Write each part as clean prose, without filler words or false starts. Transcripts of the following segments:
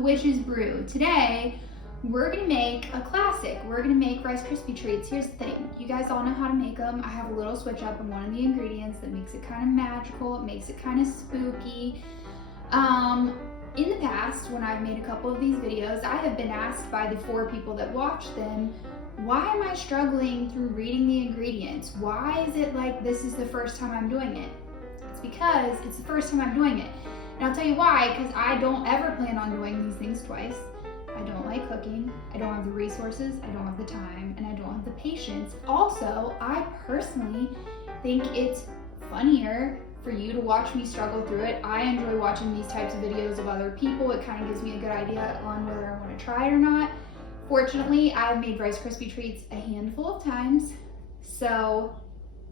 witch's brew. Today, we're gonna make a classic. We're gonna make Rice Krispie treats. Here's the thing, you guys all know how to make them. I have a little switch up in one of the ingredients that makes it kind of magical. It makes it kind of spooky. In the past, when I've made a couple of these videos, I have been asked by the 4 people that watch them, why am I struggling through reading the ingredients? Why is it like this is the first time I'm doing it? It's because it's the first time I'm doing it. And I'll tell you why, because I don't ever plan on doing these things twice. I don't like cooking, I don't have the resources, I don't have the time, and I don't have the patience. Also, I personally think it's funnier for you to watch me struggle through it. I enjoy watching these types of videos of other people. It kind of gives me a good idea on whether I want to try it or not. Fortunately, I've made Rice Krispie treats a handful of times, so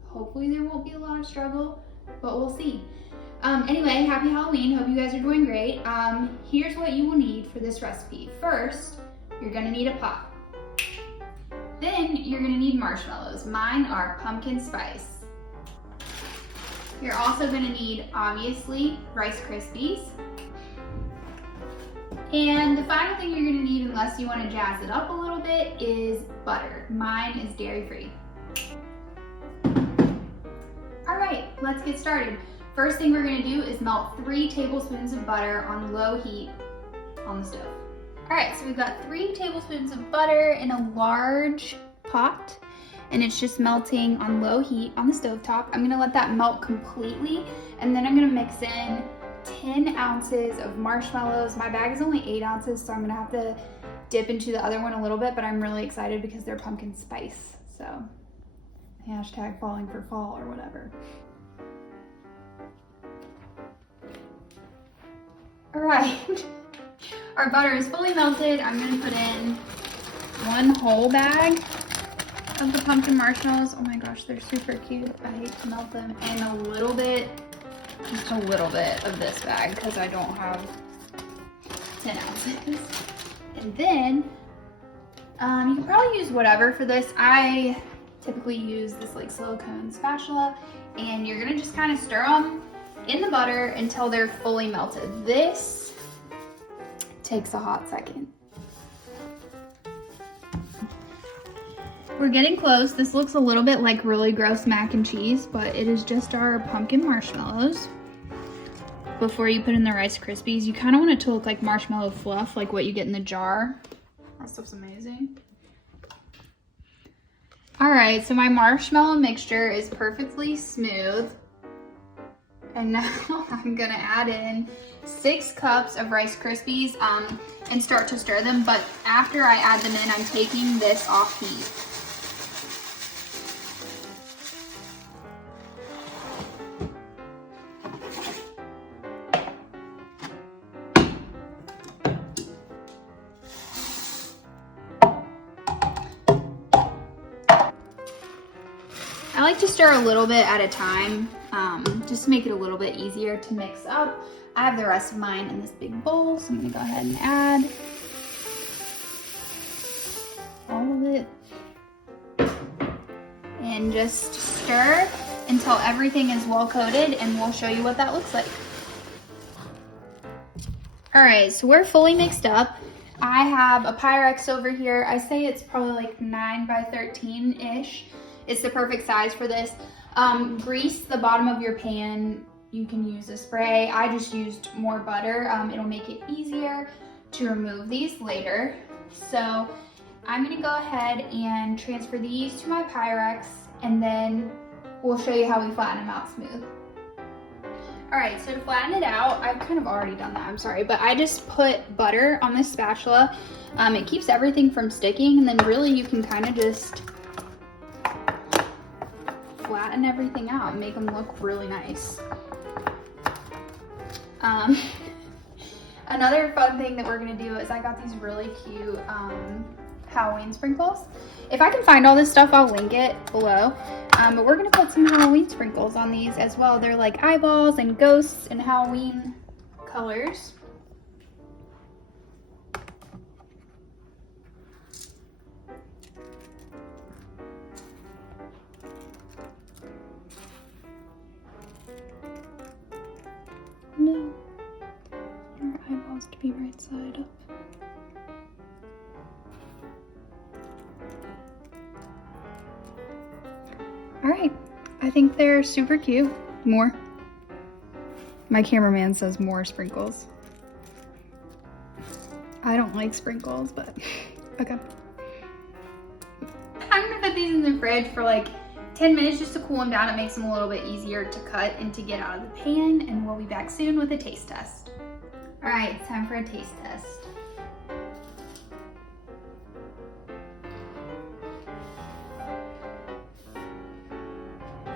hopefully there won't be a lot of struggle, but we'll see. Anyway, happy Halloween. Hope you guys are doing great. Here's what you will need for this recipe. First, you're gonna need a pot. Then you're gonna need marshmallows. Mine are pumpkin spice. You're also gonna need, obviously, Rice Krispies. And the final thing you're gonna need, unless you wanna jazz it up a little bit, is butter. Mine is dairy-free. All right, let's get started. First thing we're gonna do is melt 3 tablespoons of butter on low heat on the stove. All right, so we've got 3 tablespoons of butter in a large pot, and it's just melting on low heat on the stove top. I'm gonna let that melt completely, and then I'm gonna mix in 10 ounces of marshmallows. My bag is only 8 ounces, so I'm gonna have to dip into the other one a little bit, but I'm really excited because they're pumpkin spice. So, hashtag falling for fall or whatever. All right, our butter is fully melted. I'm gonna put in 1 whole bag of the pumpkin marshmallows. Oh my gosh, they're super cute. I hate to melt them. And a little bit, just a little bit of this bag because I don't have 10 ounces. And then, you can probably use whatever for this. I typically use this like silicone spatula, and you're gonna just kind of stir them in the butter until they're fully melted. This takes a hot second. We're getting close. This looks a little bit like really gross mac and cheese, but it is just our pumpkin marshmallows. Before you put in the Rice Krispies, you kind of want it to look like marshmallow fluff, like what you get in the jar. That stuff's amazing. All right, so my marshmallow mixture is perfectly smooth. And now I'm gonna add in 6 cups of Rice Krispies and start to stir them. But after I add them in, I'm taking this off heat. I like to stir a little bit at a time, just to make it a little bit easier to mix up. I have the rest of mine in this big bowl, so I'm gonna go ahead and add all of it. And just stir until everything is well coated, and we'll show you what that looks like. All right, so we're fully mixed up. I have a Pyrex over here. I say it's probably like 9 by 13-ish. It's the perfect size for this. Grease the bottom of your pan. You can use a spray. I just used more butter. It'll make it easier to remove these later. So I'm gonna go ahead and transfer these to my Pyrex, and then we'll show you how we flatten them out smooth. All right, so to flatten it out, I've kind of already done that, I'm sorry, but I just put butter on this spatula. It keeps everything from sticking, and then really you can kind of just flatten everything out and make them look really nice. Another fun thing that we're gonna do is I got these really cute Halloween sprinkles. If I can find all this stuff, I'll link it below. But we're gonna put some Halloween sprinkles on these as well. They're like eyeballs and ghosts and Halloween colors. No, your eyeballs to be right side up. All right, I think they're super cute. More. My cameraman says more sprinkles. I don't like sprinkles, but okay. I'm gonna put these in the fridge for like 10 minutes just to cool them down. It makes them a little bit easier to cut and to get out of the pan, and we'll be back soon with a taste test. All right, it's time for a taste test.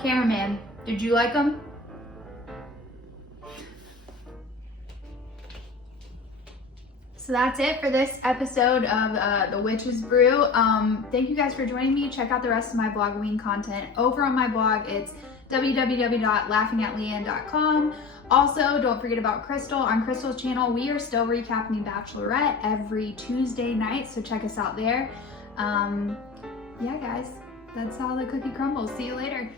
Cameraman, did you like them? So that's it for this episode of The Witch's Brew. Thank you guys for joining me. Check out the rest of my BLOGOWEEN content over on my blog. It's www.laughingatleanne.com. Also, don't forget about Crystal. On Crystal's channel, we are still recapping Bachelorette every Tuesday night, so check us out there. Yeah, guys, that's how the cookie crumbles. See you later.